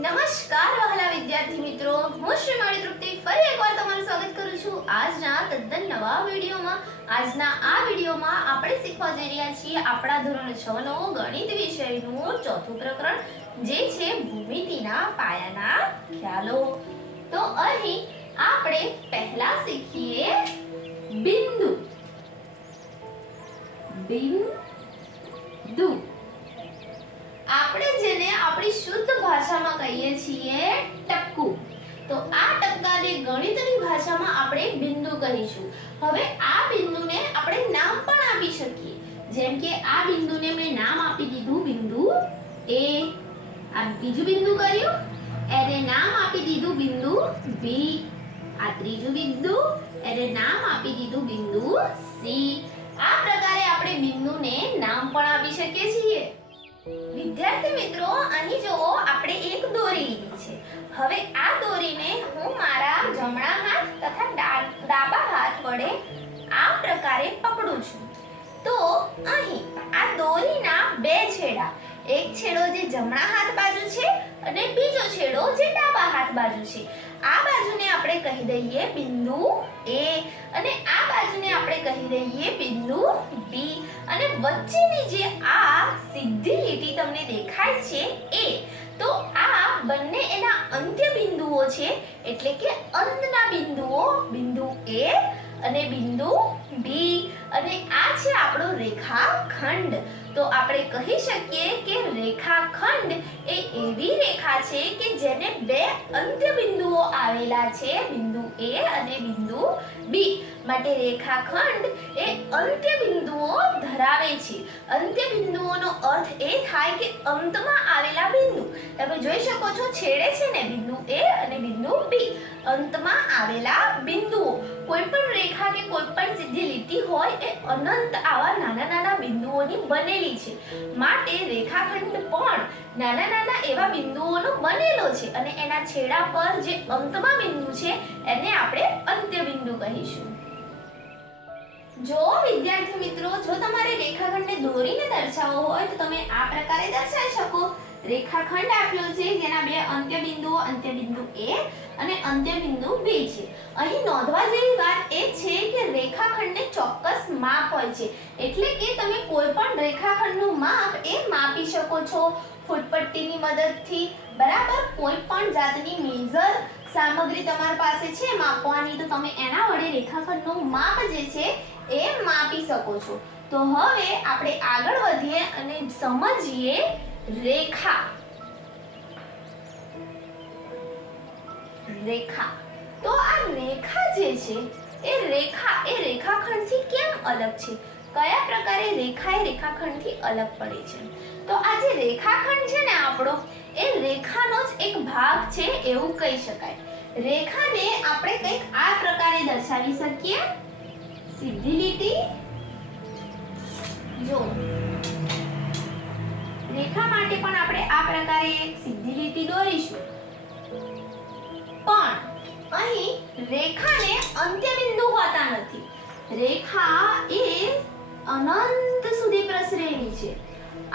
નમસ્કાર વહાલા વિદ્યાર્થી મિત્રો, હું શ્રીમાળી તૃપ્તિ ફરી એકવાર તમારું સ્વાગત કરું છું આજના તદ્દન નવા વિડીયોમાં. આજના આ વિડીયોમાં આપણે શીખવા જઈ રહ્યા છીએ આપણા ધોરણ 6 નો ગણિત વિષયનું ચોથું પ્રકરણ, જે છે ભૂમિતિના પાયાના ખ્યાલો. તો અહીં આપણે પહેલા શીખીએ બિંદુ. બિંદુ આપણે જેને આપણી શુદ્ધ ભાષામાં કહીએ છીએ ટપકું. તો આ ટપકાને ગણિતની ભાષામાં આપણે બિંદુ કહીશું. હવે આ બિંદુને આપણે નામ પણ આપી શકીએ. જેમ કે આ બિંદુને મેં નામ આપી દીધું બિંદુ A. આ બીજું બિંદુ કર્યું, એને નામ આપી દીધું બિંદુ B. આ ત્રીજું બિંદુ, એને નામ આપી દીધું બિંદુ C. આ પ્રકારે આપણે બિંદુને નામ પણ આપી શકીએ છીએ. વિદ્યાર્થી મિત્રો, અહીં જુઓ, આપણે એક દોરી લીધી છે. હવે આ દોરીને હું મારા જમણા હાથ તથા ડાબા હાથ વડે આ પ્રકારે પકડું છું. તો અહીં આ દોરીના બે છેડા, એક છેડો જે જમણા હાથ બાજુ છે અને બીજો છેડો જે ડાબા હાથ બાજુ છે. આ બાજુને આપણે કહી દઈએ બિંદુ A અને આ બાજુને આપણે કહી દઈએ બિંદુ B. અને વચ્ચેની જે આ સીધી લીટી તમને દેખાય છે A, તો આ બંને એના અંત્ય બિંદુઓ છે, એટલે કે અંતના બિંદુઓ, બિંદુ A અને બિંદુ B. અને આ છે આપણો રેખાખંડ. તો આપણે કહી શકીએ કે રેખાખંડ એ એવી રેખા છે કે જેને બે અંત્ય બિંદુઓ આવેલા છે, બિંદુ A અને બિંદુ B. માટે રેખાખંડ એ અંત્ય બિંદુઓ ધરાવે છે. અંત્ય બિંદુઓનો અર્થ એ થાય કે અંતમાં આવેલા બિંદુ. તમે જોઈ શકો છો, છેડે છે ને બિંદુ A અને બિંદુ B, અંતમાં આવેલા બિંદુઓ. કોઈ પણ રેખા કે કોઈ પણ સીધી લીટી હોય એ અનંત આવા નાના નાના બિંદુઓની બનેલી છે. માટે રેખાખંડ પણ નાના નાના એવા બિંદુઓનો બનેલો છે અને એના છેડા પર જે અંતમાં બિંદુ છે એને આપણે અંત્ય બિંદુ કહીશું. જો વિદ્યાર્થી મિત્રો, જો તમારે રેખાખંડને દોરીને દર્શાવવો હોય તો તમે આ પ્રકારે દર્શાવી શકો. રેખાખંડ આપ્યો છે જેના બે અંત્ય બિંદુઓ, અંત્ય બિંદુ A અને અંત્ય બિંદુ B છે. અહીં નોંધવા જેવી વાત એ છે કે રેખાખંડને ચોક્કસ માપ હોય છે, એટલે કે તમે કોઈ પણ રેખાખંડનું માપ એ માપી શકો છો ફૂટપટ્ટીની મદદથી. બરાબર, કોઈ પણ જાતની મેજર સામગ્રી તમારી પાસે છે માપવાની, તો તમે એના વડે રેખાખંડનું માપ જે છે એ માપી શકો છો. તો હવે આપણે આગળ વધીએ અને સમજીએ રેખા. રેખા તો આ રેખા જે છે એ રેખાખંડથી કેમ અલગ છે? કયા પ્રકારે રેખા એ રેખાખંડથી અલગ પડે છે? તો આ જે રેખાખંડ છે ને આપણો, એ રેખાનો જ એક ભાગ છે એવું કહી શકાય. રેખાને આપણે કંઈક આ પ્રકારે દર્શાવી શકીએ. સીધી લીટી, જો રેખા માટે પણ આપણે આ પ્રકારે એક સીધી લીટી દોરીશું. પણ અહીં રેખાને અંત્ય બિંદુ હોતા નથી. રેખા એ અનંત સુધી પ્રસરેલી છે.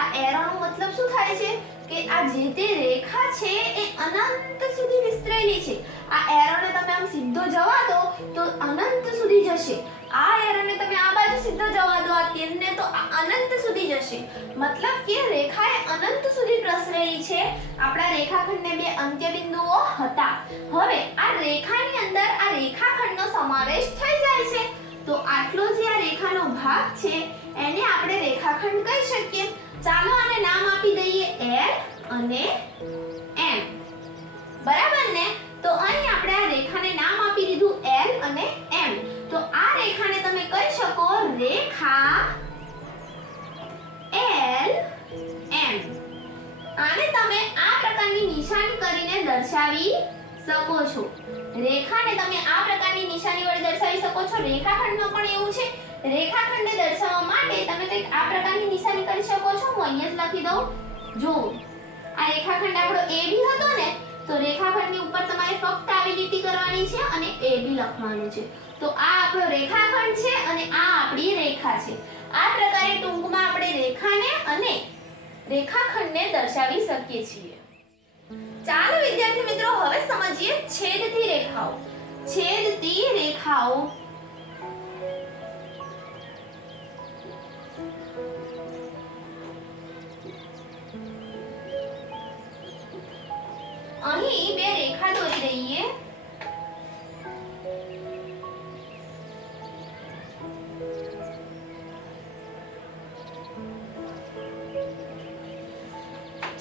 આ એરોનો મતલબ શું થાય છે કે આ જે તે રેખા છે એ અનંત સુધી વિસ્તરેલી છે. આ એરોને તમે આમ સીધો જવા દો તો અનંત સુધી જશે. આ એરોને તમે આ બાજુ સીધો જવા દો, આ તીરને, તો આ અનંત સુધી જશે. મતલબ કે રેખા એ અનંત સુધી પ્રસરેલી છે. આપણા રેખાખંડને બે અંત્ય બિંદુઓ હતા. હવે આ રેખાની અંદર આ રેખાખંડનો સમાવેશ થઈ જાય છે. તો આટલો જે આ રેખાનો ભાગ છે એને આપણે રેખાખંડ કહી શકીએ. ચાલો આને નામ આપી દઈએ L અને M. બરાબર ને? તો અહીં આપણે આ રેખાને નામ આપી દીધું L અને M. તો આ રેખાને તમે કહી શકો રેખા L M. આને તમે આ પ્રકારની નિશાની કરીને દર્શાવી શકો છો. રેખાને તમે આ પ્રકારની નિશાની વડે દર્શાવી શકો છો. રેખાખંડમાં પણ એવું છે. રેખાખંડને દર્શાવવા માટે તમે કંઈક આ પ્રકારની નિશાની કરી શકો છો. હું અહીંયા જ લખી દઉં. જો આ રેખાખંડ આપણો AB હતો ને, તો રેખાખંડની ઉપર તમારે ફક્ત આવી લીટી કરવાની છે અને AB લખવાનું છે. તો આ આપણો રેખાખંડ છે અને આ આપણી રેખા છે. આ પ્રકારે ટૂંકમાં આપણે રેખાને અને રેખાખંડને દર્શાવી શકીએ છીએ. ચાલો વિદ્યાર્થી મિત્રો હવે સમજીએ છેદતી રેખાઓ. છેદતી રેખાઓ અહીં બે રેખા દોરી દઈએ.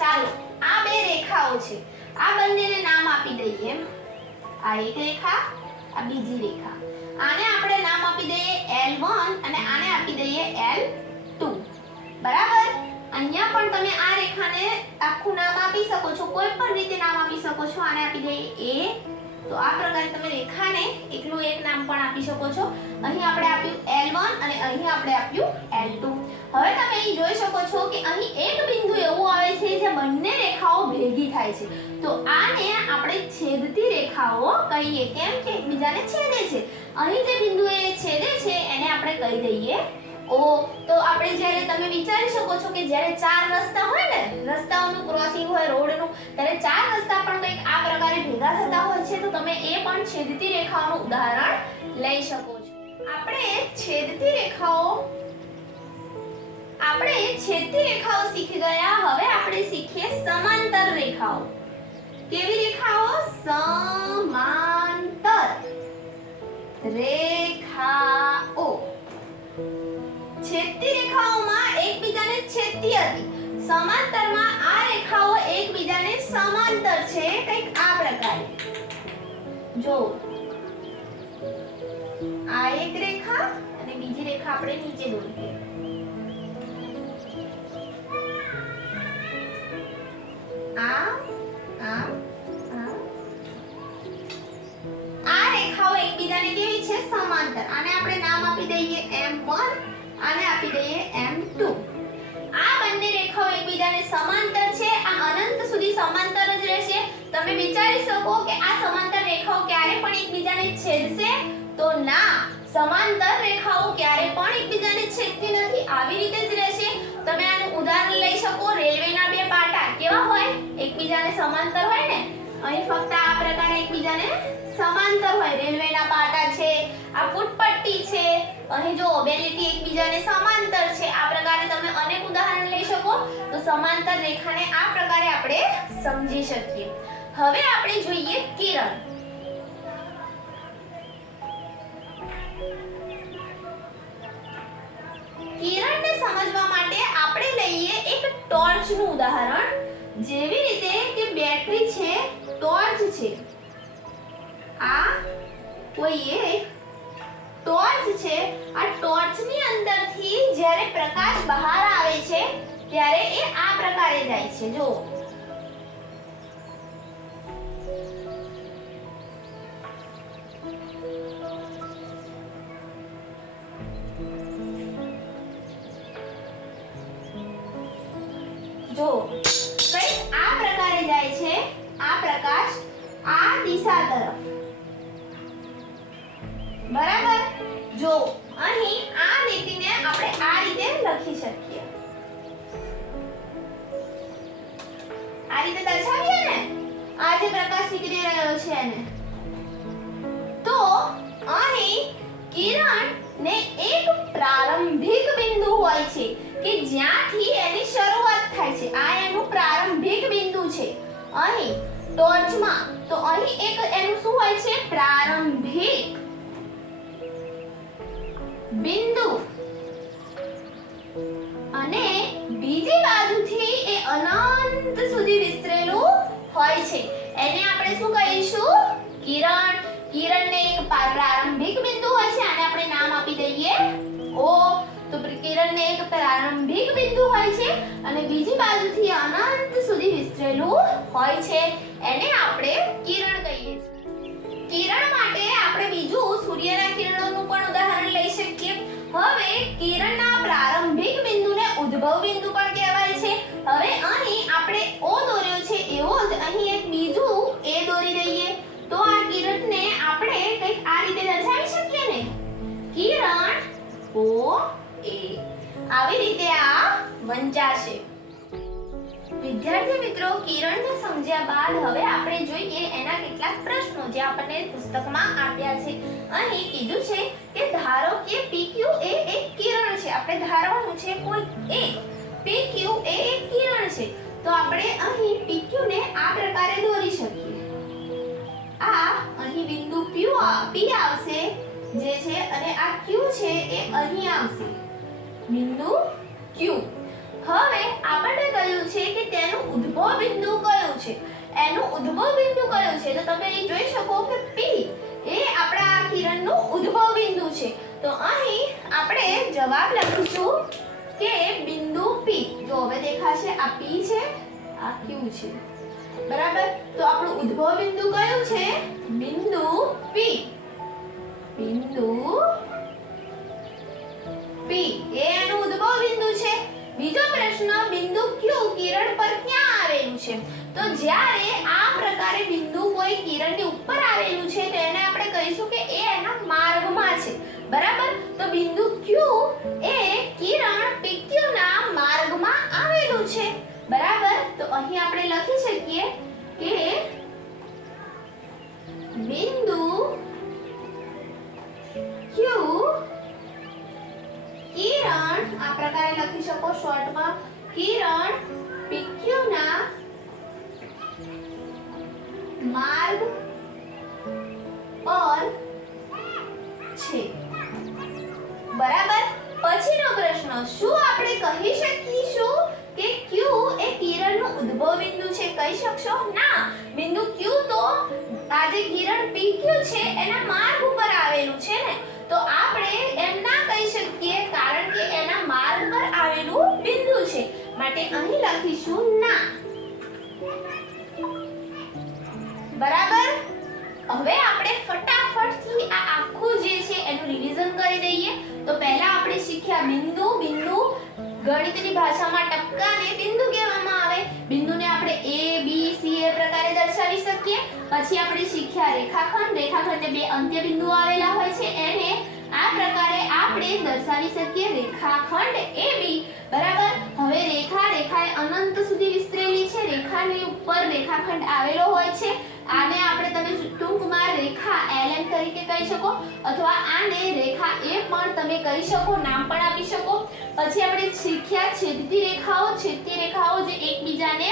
ચાલો આ બે રેખાઓ છે, આ બંનેને નામ આપી દઈએ. આ એક રેખા, આ બીજી રેખા. આને આપણે નામ આપી દઈએ L1 અને આને આપી દઈએ L2. બરાબર? અહીંયા પણ તમે આ રેખાને આખું નામ આપી શકો છો, કોઈ પણ રીતે નામ આપી શકો છો. આને આપી દઈએ A. તો આ પ્રકારે તમે રેખાને એકલું એક નામ પણ આપી શકો છો. અહીં આપણે આપ્યું L1 અને અહીં આપણે આપ્યું L2. હવે તમે અહીં જોઈ શકો છો કે અહીં એક બિંદુ એવું આવે છે જે બંને રેખાઓ ભેગી થાય છે. તો આને આપણે છેદતી રેખાઓ કહીએ, કેમ કે એકબીજાને છેદે છે. અહીં જે બિંદુ એ છેદે છે એને આપણે કહી દઈએ O. તો આપણે જ્યારે તમે વિચારી શકો છો કે જ્યારે ચાર રસ્તા હોય ને, રસ્તાઓનું ક્રોસિંગ હોય રોડનું, ત્યારે ચાર રસ્તા પણ કંઈક આ પ્રકારે ભેગા થતા હોય છે. તો તમે એ પણ છેદતી રેખાઓનું ઉદાહરણ લઈ શકો છો. આપણે છેદતી રેખાઓ શીખી ગયા. હવે આપણે શીખીએ સમાંતર રેખાઓ. કેવી રેખાઓ? સમાંતર રેખાઓ. છેદતી રેખાઓમાં એકબીજાને છેદતી હતી, સમાંતરમાં આ રેખાઓ એકબીજાને સમાંતર છે, કંઈક આ પ્રકારે. જો આ એક રેખા અને બીજી રેખા આપણે નીચે દોરીએ. આ રેખાઓ એકબીજાને કેવી છે? સમાંતર. આને આપણે નામ આપી દઈએ M1, આને આપી દઈએ M2. આ બંને રેખાઓ એકબીજાને સમાંતર છે. આ અનંત સુધી સમાંતર જ રહેશે. તમે વિચારી શકો કે આ સમાંતર રેખાઓ ક્યારે પણ એકબીજાને છેદશે? તો ના, સમાંતર રેખાઓ ક્યારે પણ એકબીજાને છેદતી નથી, આવી રીતે જ રહેશે. તમે આનું ઉદાહરણ લઈ શકો. રેલવેના બે પાટા કેવા હોય? એકબીજાને સમાંતર હોય ને. અહીં ફક્ત આ પ્રકારે એકબીજાને સમાંતર હોય. રેલવેના પાટા છે, આ ફૂટપટ્ટી છે, અહીં જો બે લીટી એકબીજાને સમાંતર છે. આ પ્રકારે તમે અનેક ઉદાહરણ લઈ શકો. તો સમાંતર રેખાને આ પ્રકારે આપણે સમજી શકીએ. હવે આપણે જોઈએ કિરણ. કિરણને સમજવા માટે આપણે લઈએ એક ટોર્ચનું ઉદાહરણ. જેવી રીતે કે બેટરી છે, ટોર્ચ છે. આ કોઈ એક ટોર્ચ છે. આ ટોર્ચની અંદરથી જ્યારે પ્રકાશ બહાર આવે છે ત્યારે એ આ પ્રકારે જાય છે. જો કંઈક આ પ્રકારે જાય છે. આ પ્રકાશ આ દિશા તરફ. બરાબર? જો અહીં આ લીટીને આપણે આ રીતે લખી શકીએ. આ રીતે દર્શાવીએ ને, આ જે પ્રકાશ નીકળી રહ્યો છે એને. તો અહીં કિરણ ને એક પ્રારંભિક બિંદુ હોય છે કે જ્યાંથી એની શરૂઆત થાય છે. આ એનું પ્રારંભિક બિંદુ છે અહીં ટોર્ચમાં. તો અહીં એક એનું શું હોય છે? પ્રારંભિક બિંદુ. અને બીજી બાજુથી એ અનંત સુધી વિસ્તરેલું હોય છે. એને આપણે શું કહીશું? કિરણ. કિરણને એક પ્રારંભિક બિંદુ હોય છે, આને આપણે નામ આપી દઈએ O. તો કિરણને એક પ્રારંભિક બિંદુ હોય છે અને બીજી બાજુથી અનંત સુધી વિસ્તરેલું હોય છે, એને આપણે કિરણ કહીએ છીએ. કિરણ માટે આપણે બીજું સૂર્યના કિરણોનું પણ ઉદાહરણ લઈ શકીએ. હવે કિરણના પ્રારંભિક બિંદુને ઉદ્ભવ બિંદુ પણ કહેવાય છે. હવે અહીં આપણે O દોર્યો છે એવો જ અહીં એક બીજું A દોરી દઈએ. તો આ કિરણને આપણે કંઈક આ રીતે દર્શાવી શકીએ ને. કિરણ O A. આવી રીતે આ વંચાશે. વિદ્યાર્થી મિત્રો, કિરણને સમજ્યા બાદ હવે આપણે જોઈએ એના કેટલાક પ્રશ્નો જે આપણને પુસ્તકમાં આપ્યા છે. અહીં કીધું છે કે ધારો કે PQ એ એક કિરણ છે. આપણે ધારવાનું છે કોઈ એક PQ એ એક કિરણ છે. તો આપણે અહીં PQ ને આ પ્રકારે દોરી શકીએ. આ અહીં બિંદુ P આવશે જે છે અને આ Q છે એ અહીં આવશે બિંદુ Q. હવે આપણને કહ્યું છે કે તેનું ઉદ્ભવ બિંદુ કયું છે. એનું ઉદ્ભવ બિંદુ કયું છે તો તમે અહીં જોઈ શકો કે P એ આપણા આ કિરણનું ઉદ્ભવ બિંદુ છે. તો અહીં આપણે જવાબ લખીશું કે બિંદુ P. જો હવે દેખાશે આ P છે આ Q છે. બરાબર. તો આપણું ઉદ્ભવ બિંદુ કયું છે? બિંદુ P. બિંદુ P એ એનું ઉદ્ભવ બિંદુ છે. બીજો પ્રશ્ન, બિંદુ Q કિરણ પર ક્યાં આવેલું છે? તો જ્યારે આ પ્રકારે બિંદુ કોઈ કિરણની ઉપર આવેલું છે તો એને આપણે કહીશું કે એ એના માર્ગમાં છે. બરાબર. તો બિંદુ Q એ કિરણ PQ ના માર્ગમાં આવેલું છે. બરાબર. તો અહીં આપણે લખી શકીએ કે બિંદુ Q કિરણ આ પ્રકારે લખી શકો શોર્ટમાં કિરણ PQ ના માર્ગ પર છે. બરાબર. પછીનો પ્રશ્ન, શું આપણે કહી શકીશું કે Q એ કિરણનું ઉદ્ભવ બિંદુ છે? કહી શકશો? ના. બિંદુ Q તો આ જે કિરણ PQ છે એના માર્ગ ઉપર આવેલું છે ને. તો આપણે એમ ના કહી શકીએ કારણ કે એના માર્ગ પર આવેલું બિંદુ છે. માટે અહીં લખીશું ના. બરાબર. હવે આપણે ફટાફટથી આ આખું જે છે એનું રિવિઝન કરી દઈએ. તો પહેલા આપણે શીખ્યા બિંદુ. ગણિતની ભાષામાં ટપકાને બિંદુ કહેવામાં આવે. બિંદુને આપણે A B C એ પ્રકારે દર્શાવી શકીએ. પછી આપણે શીખ્યા રેખાખંડ. રેખાખંડને બે અંત્ય બિંદુઓ આવેલા હોય છે એને આ પ્રકારે આપણે દર્શાવી શકીએ રેખાખંડ AB. બરાબર. હવે રેખા એ અનંત સુધી વિસ્તરેલી છે. રેખાની ઉપર રેખાખંડ આવેલો હોય છે. આને આપણે તમે ટૂંકમાં રેખા LM તરીકે કહી શકો અથવા આને રેખા A પણ તમે કહી શકો, નામ પણ આપી શકો. પછી આપણે શીખ્યા છેદતી રેખાઓ. છેદતી રેખાઓ જે એકબીજાને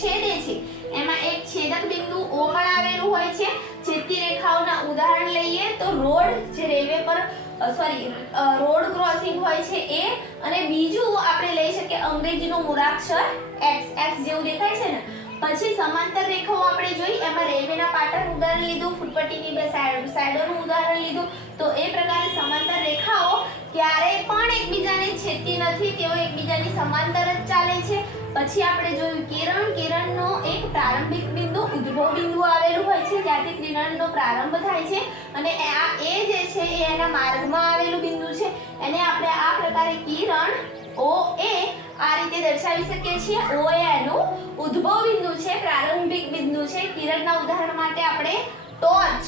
છેદે છે એમાં એક છેદક બિંદુ O પણ આવેલું હોય છે. છેદતી રેખાઓના ઉદાહરણ લઈએ તો રોડ જે રેલવે પર રોડ ક્રોસિંગ હોય છે એ, અને બીજું આપણે લઈ શકીએ અંગ્રેજીનો મૂળાક્ષર X જેવું દેખાય છે ને. પછી સમાંતર રેખાઓ આપણે જોઈ એમાં રેલવેના પાટાનું ઉદાહરણ લીધું, ફૂટપટ્ટીની બે સાઈડોનું ઉદાહરણ લીધું. તો એ પ્રકારે સમાંતર રેખાઓ ક્યારેય પણ એકબીજાને છેદતી નથી, તેઓ એકબીજાની સમાંતર જ ચાલે છે. પછી આપણે જોયું કિરણનો એક પ્રારંભિક બિંદુ ઉદ્ભવ બિંદુ આવેલું હોય છે જ્યાંથી કિરણનો પ્રારંભ થાય છે અને આ એ જે છે એ એના માર્ગમાં આવેલું બિંદુ છે. એને આપણે આ પ્રકારે કિરણ OA આ રીતે દર્શાવી શકીએ છીએ. O એ એનું ઉદ્ભવ બિંદુ છે, પ્રારંભિક બિંદુ છે. કિરણના ઉદાહરણ માટે આપણે ટોર્ચ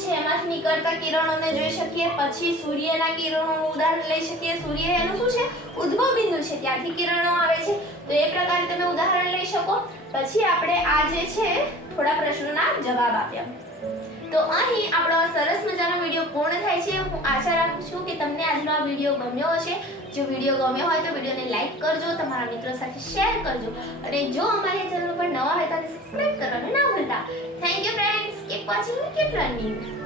છે એમાંથી નીકળતા કિરણોને જોઈ શકીએ. પછી સૂર્યના કિરણોનું ઉદાહરણ લઈ શકીએ. સૂર્ય એનું શું છે? ઉદ્ભવ બિંદુ છે, ત્યાંથી કિરણો આવે છે. તો એ પ્રકારે તમે ઉદાહરણ લઈ શકો. પછી આપણે આ જે છે થોડા પ્રશ્નોના જવાબ આપ્યા. તો અહીં આપણો સરસ મજાનો વિડિયો પૂર્ણ થાય છે. હું આશા રાખું છું કે તમને આજનો આ વિડિયો ગમ્યો હશે. જો વિડિયો ગમ્યો હોય તો વિડિયોને લાઈક કરજો, તમારા મિત્રો સાથે શેર કરજો અને જો અમારી ચેનલ પર નવા હોય તો સબસ્ક્રાઇબ કરવાનું ના ભૂલતા. Thank you friends. Keep watching, keep learning.